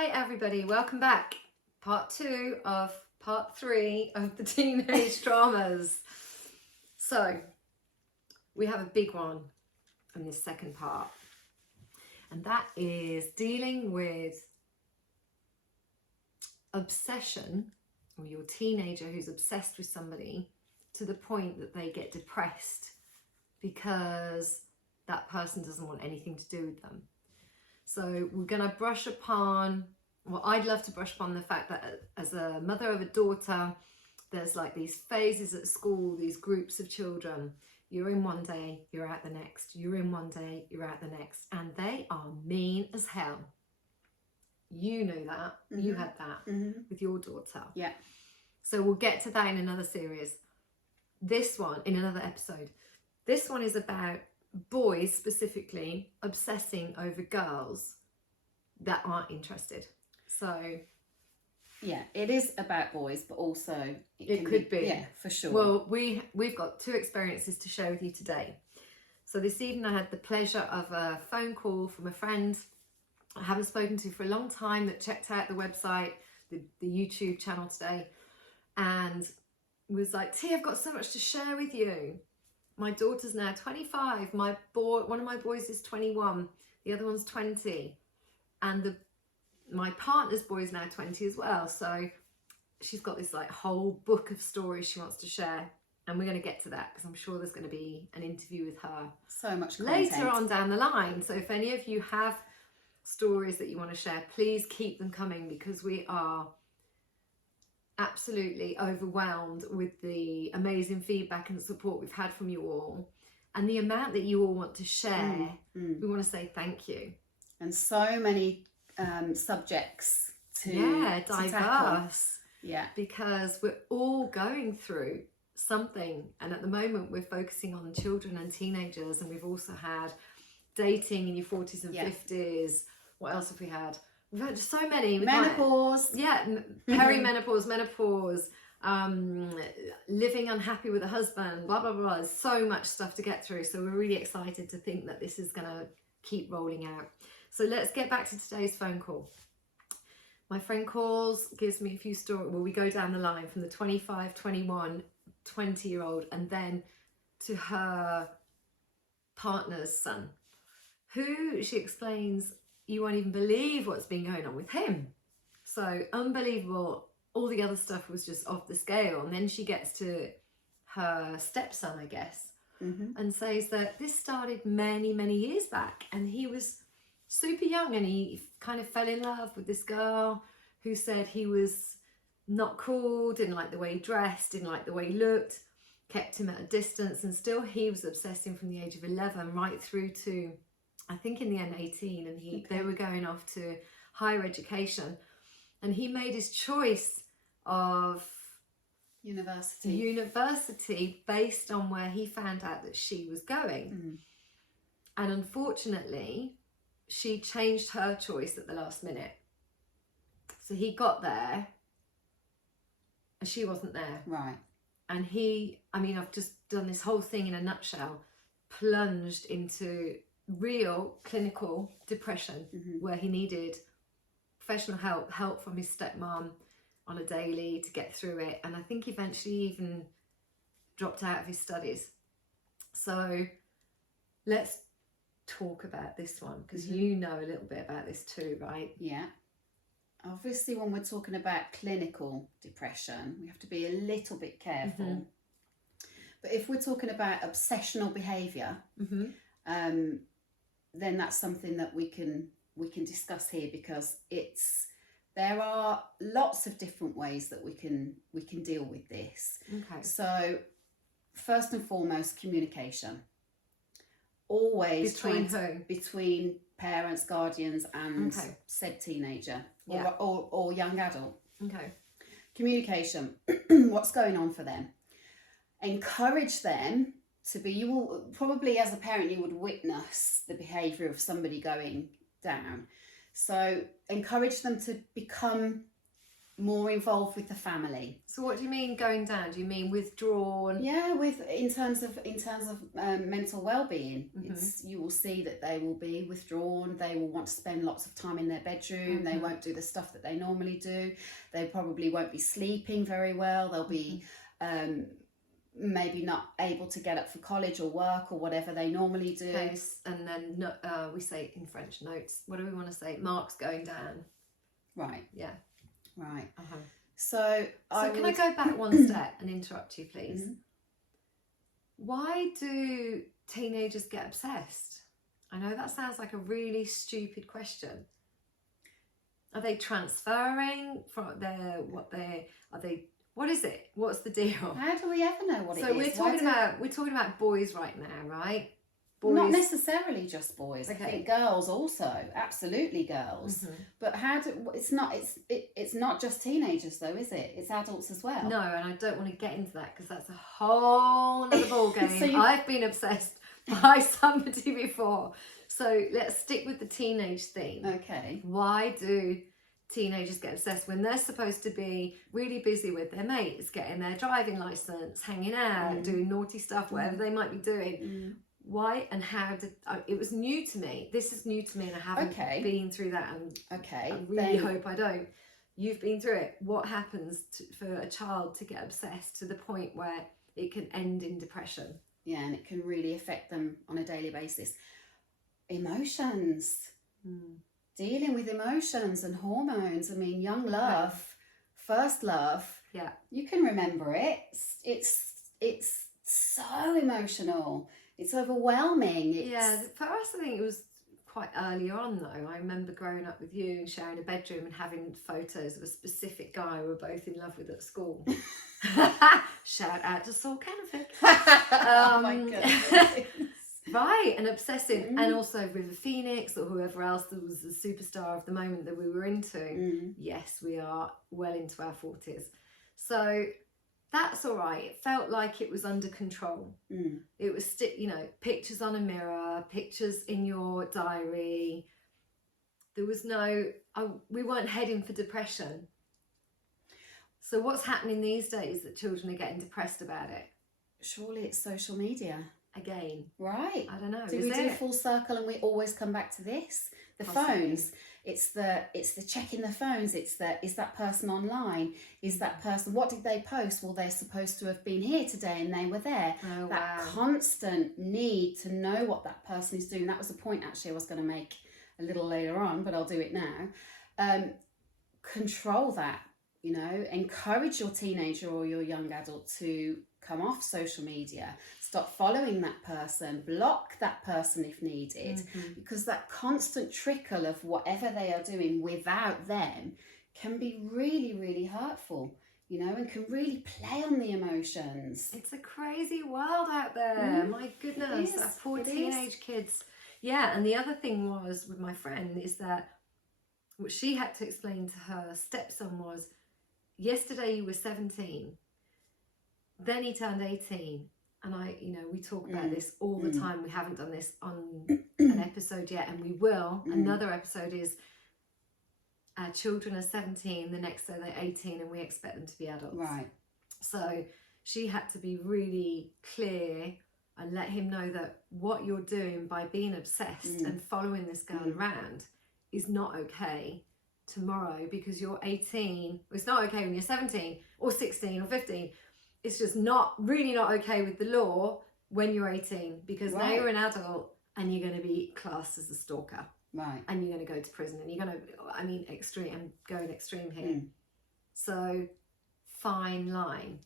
Hi everybody, welcome back. Part 2 of part 3 of the teenage dramas. So, we have a big one in this second part, and that is dealing with obsession, or your teenager who's obsessed with somebody to the point that they get depressed because that person doesn't want anything to do with them. So we're going to brush upon, well, I'd love to brush upon the fact that as a mother of a daughter, there's like these phases at school, these groups of children. You're in one day, you're out the next. You're in one day, you're out the next. And they are mean as hell. You know that. Mm-hmm. You had that with your daughter. Yeah. So we'll get to that in another series. This one, in another episode. This one is about boys specifically obsessing over girls that aren't interested. So yeah, it is about boys, but also it could be. Yeah, for sure. Well, we've got 2 experiences to share with you today. So this evening I had the pleasure of a phone call from a friend I haven't spoken to for a long time that checked out the website, the YouTube channel today, and was like, T, I've got so much to share with you. My daughter's now 25. One of my boys is 21. The other one's 20. And my partner's boy is now 20 as well. So she's got this like whole book of stories she wants to share. And we're going to get to that because I'm sure there's going to be an interview with her. So much content. Later on down the line. So if any of you have stories that you want to share, please keep them coming because we are absolutely overwhelmed with the amazing feedback and support we've had from you all, and the amount that you all want to share. We want to say thank you. And so many subjects to diverse. Tackle. Yeah, because we're all going through something, and at the moment we're focusing on children and teenagers, and we've also had dating in your 40s and 50s. What else have we had? We've had so many. Menopause. Perimenopause, menopause, living unhappy with a husband, blah, blah, blah. There's so much stuff to get through. So we're really excited to think that this is going to keep rolling out. So let's get back to today's phone call. My friend calls, gives me a few stories. Well, we go down the line from the 25, 21, 20-year-old, and then to her partner's son, who she explains, you won't even believe what's been going on with him. So unbelievable. All the other stuff was just off the scale. And then she gets to her stepson, I guess, and says that this started many, many years back. And he was super young and he kind of fell in love with this girl who said he was not cool, didn't like the way he dressed, didn't like the way he looked, kept him at a distance. And still he was obsessing from the age of 11 right through to, I think in the end 18, and they were going off to higher education, and he made his choice of university based on where he found out that she was going. And unfortunately she changed her choice at the last minute, so he got there and she wasn't there, right? And I've just done this whole thing in a nutshell, plunged into real clinical depression where he needed professional help from his stepmom on a daily to get through it, and I think eventually even dropped out of his studies. So let's talk about this one because you know a little bit about this too, right? Yeah, obviously when we're talking about clinical depression we have to be a little bit careful, but if we're talking about obsessional behaviour, then that's something that we can discuss here, because there are lots of different ways that we can deal with this. Okay. So first and foremost, communication. Always between parents, guardians, and said teenager or young adult. Okay. Communication. What's going on for them? Encourage them to be, you will probably as a parent you would witness the behaviour of somebody going down, so encourage them to become more involved with the family. So what do you mean going down? Do you mean withdrawn? Yeah, in terms of mental well-being, it's, you will see that they will be withdrawn. They will want to spend lots of time in their bedroom. They won't do the stuff that they normally do. They probably won't be sleeping very well. They'll be maybe not able to get up for college or work or whatever they normally do. And then we say in French, notes. What do we want to say? Marks going down. Right. Yeah. Right. So I can I go back one step and interrupt you, please? Why do teenagers get obsessed? I know that sounds like a really stupid question. Are they transferring from what is it? What's the deal? How do we ever know what it is? So we're talking about boys right now, right? Boys. Not necessarily just boys. Okay. I think girls also, absolutely girls. But it's not just teenagers though, is it? It's adults as well. No, and I don't want to get into that because that's a whole other ball game. I've been obsessed by somebody before. So let's stick with the teenage theme. Okay. Why do teenagers get obsessed when they're supposed to be really busy with their mates, getting their driving license, hanging out, doing naughty stuff, whatever they might be doing? Why and how did it was new to me. This is new to me, and I haven't been through that, and I really hope I don't. You've been through it. What happens for a child to get obsessed to the point where it can end in depression? Yeah, and it can really affect them on a daily basis. Emotions. Dealing with emotions and hormones. I mean, young love, first love. Yeah. You can remember it. It's so emotional. It's overwhelming. Yeah, for us, I think it was quite early on though. I remember growing up with you and sharing a bedroom and having photos of a specific guy we were both in love with at school. Shout out to Saul Canfield. Oh my goodness. Right, and obsessing, and also River Phoenix or whoever else that was the superstar of the moment that we were into. Yes, we are well into our 40s. So that's all right. It felt like it was under control. It was pictures on a mirror, pictures in your diary. There was we weren't heading for depression. So what's happening these days that children are getting depressed about it? Surely it's social media. Again. Right. I don't know. Do we do full circle and we always come back to this? The phones. It's the checking the phones. Is that person online? Is that person, what did they post? Well, they're supposed to have been here today and they were there. Oh, that constant need to know what that person is doing. That was a point actually I was going to make a little later on, but I'll do it now. Control that, encourage your teenager or your young adult to come off social media, stop following that person, block that person if needed, because that constant trickle of whatever they are doing without them can be really, really hurtful, and can really play on the emotions. It's a crazy world out there. My goodness, our poor teenage kids. Yeah, and the other thing was with my friend is that what she had to explain to her stepson was, yesterday you were 17, then he turned 18, and we talk about this all the time. We haven't done this on an episode yet, and we will. Another episode is our children are 17, the next day they're 18, and we expect them to be adults. Right. So she had to be really clear and let him know that what you're doing by being obsessed and following this girl around is not okay tomorrow, because you're 18. It's not okay when you're 17 or 16 or 15. It's just really not okay with the law when you're 18, because now you're an adult and you're going to be classed as a stalker. Right. And you're going to go to prison, and you're going to, extreme, I'm going extreme here. So, fine line.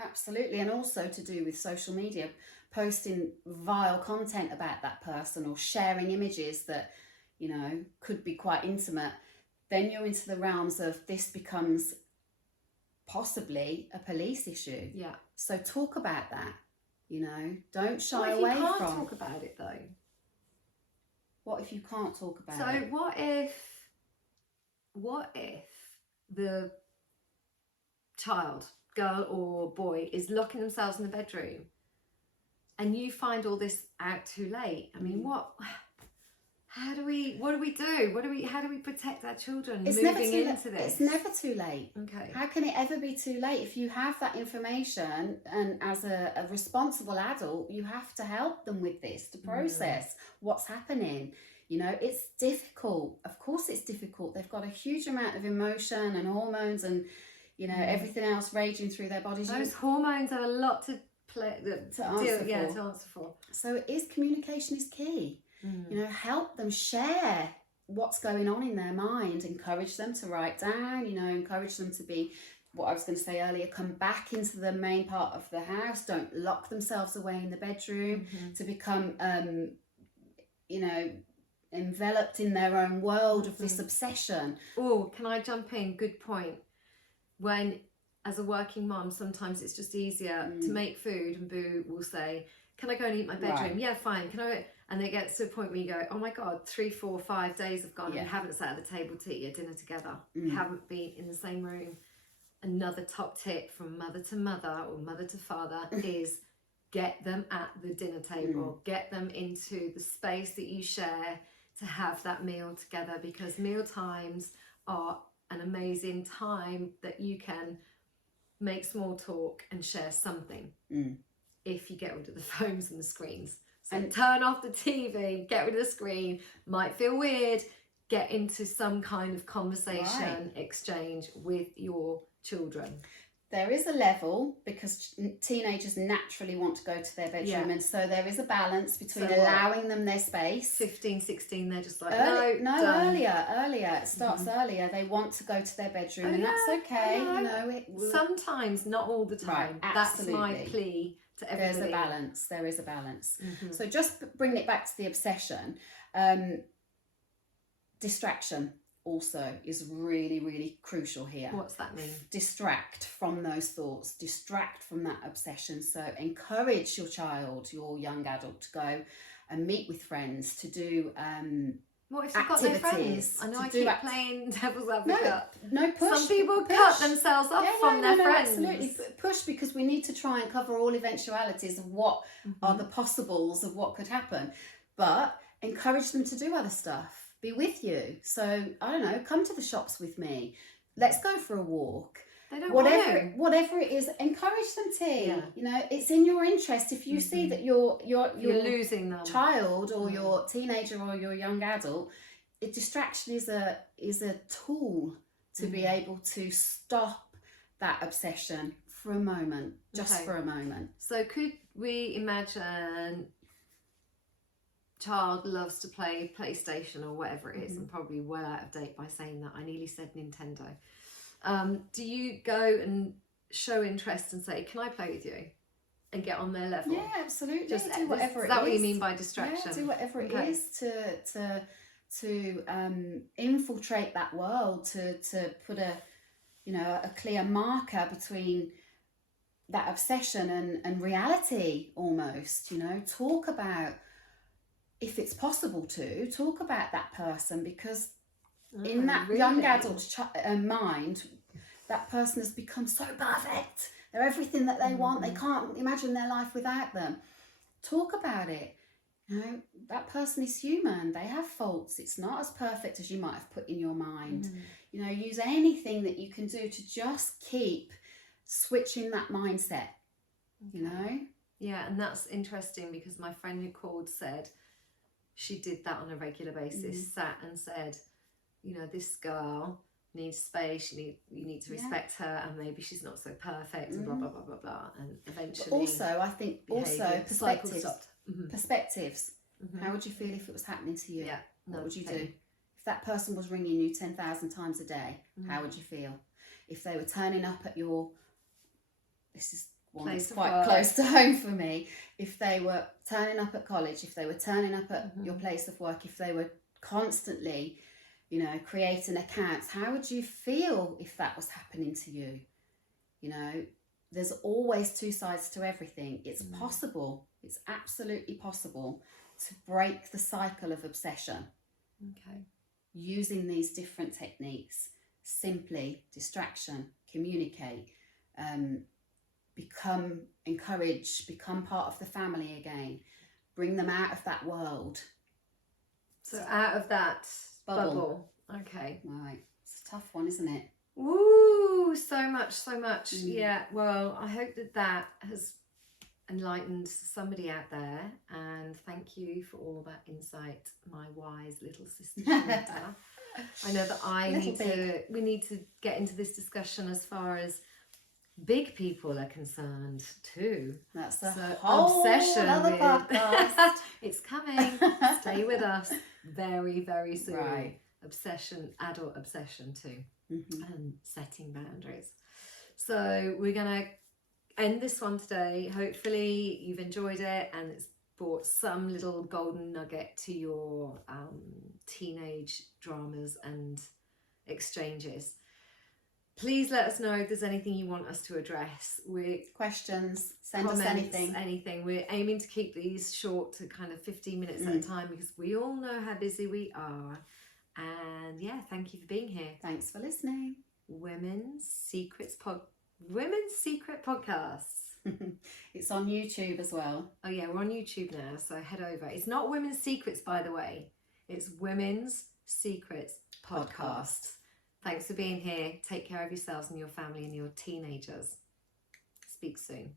Absolutely. And also to do with social media, posting vile content about that person or sharing images that, could be quite intimate, then you're into the realms of this becomes possibly a police issue. Yeah. So talk about that, don't shy away from. What if you can't talk about it though? What if you can't talk about it? So what if the child, girl or boy, is locking themselves in the bedroom and you find all this out too late? I mean, what do we do? How do we protect our children It's moving into this? It's never too late. Okay. How can it ever be too late? If you have that information, and as a responsible adult, you have to help them with this, to process what's happening. You know, it's difficult. Of course it's difficult. They've got a huge amount of emotion and hormones and, you know, everything else raging through their bodies. Those hormones have a lot to answer for. So communication is key. You know, help them share what's going on in their mind, encourage them to write down, you know, encourage them to be, what I was going to say earlier, come back into the main part of the house, don't lock themselves away in the bedroom, to become, you know, enveloped in their own world of this obsession. Oh, can I jump in? Good point. When, as a working mum, sometimes it's just easier to make food, and Boo will say, can I go and eat my bedroom? Right. Yeah, fine. Can I? And it gets to a point where you go, oh my God, 3, 4, 5 days have gone and we haven't sat at the table to eat your dinner together. We haven't been in the same room. Another top tip from mother to mother or mother to father is get them at the dinner table. Get them into the space that you share to have that meal together, because meal times are an amazing time that you can make small talk and share something if you get rid of the phones and the screens. So turn off the TV, get rid of the screen. Might feel weird. Get into some kind of conversation, exchange with your children. There is a level, because teenagers naturally want to go to their bedroom, and so there is a balance between allowing them their space. 15, 16, they're just like, earlier. It starts earlier. They want to go to their bedroom, and that's okay. You know, sometimes, not all the time. Right, that's my plea to everybody. There is a balance. So just bringing it back to the obsession, distraction also is really, really crucial here. What's that mean? Distract from those thoughts, distract from that obsession. So encourage your child, your young adult, to go and meet with friends, to do what if you've got no friends? I know I keep playing devil's advocate. No, push. Some people cut themselves off from their friends. Absolutely. Push, because we need to try and cover all eventualities of what are the possibles of what could happen. But encourage them to do other stuff. Be with you. So, I don't know, come to the shops with me. Let's go for a walk. They don't whatever it is, encourage them to. You know, it's in your interest. If you see that you're losing them, child or your teenager or your young adult, distraction is a tool to be able to stop that obsession for a moment, just for a moment. So could we imagine child loves to play PlayStation or whatever it is, and probably well out of date by saying that. I nearly said Nintendo. Do you go and show interest and say, can I play with you, and get on their level? Yeah, absolutely. Just do whatever it is. Is that what you mean by distraction? Yeah, do whatever it is to infiltrate that world, to put a clear marker between that obsession and reality almost. You know, talk about, if it's possible to talk about that person, because in that young adult's mind, that person has become so perfect. They're everything that they want. They can't imagine their life without them. Talk about it. You know, that person is human. They have faults. It's not as perfect as you might have put in your mind. You know, use anything that you can do to just keep switching that mindset, you know? Yeah, and that's interesting, because my friend who called said she did that on a regular basis, sat and said, you know, this girl needs space, you need to respect her, and maybe she's not so perfect, and blah, blah, blah, blah, blah. And eventually... But also, I think, perspectives. How would you feel if it was happening to you? Yeah. What would you do? If that person was ringing you 10,000 times a day, how would you feel? If they were turning up at your... This is one that's quite close to home for me. If they were turning up at college, if they were turning up at your place of work, if they were constantly, you know, creating accounts, how would you feel if that was happening to you? You know, there's always two sides to everything. It's possible. It's absolutely possible to break the cycle of obsession. Okay. Using these different techniques. Simply distraction, communicate, encourage, become part of the family again, bring them out of that world So out of that Bubble. bubble. Okay. Right. It's a tough one, isn't it? Woo! So much, so much. Mm. Yeah. Well, I hope that has enlightened somebody out there, and thank you for all that insight, my wise little sister Shanita. I know that we need to get into this discussion as far as big people are concerned too. That's a So whole obsession other with podcast. it's coming. Stay with us very, very soon. Right. Obsession, adult obsession too, Mhm. and setting boundaries. So we're gonna end this one today. Hopefully you've enjoyed it and it's brought some little golden nugget to your teenage dramas and exchanges. Please let us know if there's anything you want us to address. Questions, send us anything. We're aiming to keep these short to kind of 15 minutes at a time, because we all know how busy we are. And yeah, thank you for being here. Thanks for listening. Women's Secret Podcasts. It's on YouTube as well. Oh yeah, we're on YouTube now, so head over. It's not Women's Secrets, by the way. It's Women's Secrets Podcast. Thanks for being here. Take care of yourselves and your family and your teenagers. Speak soon.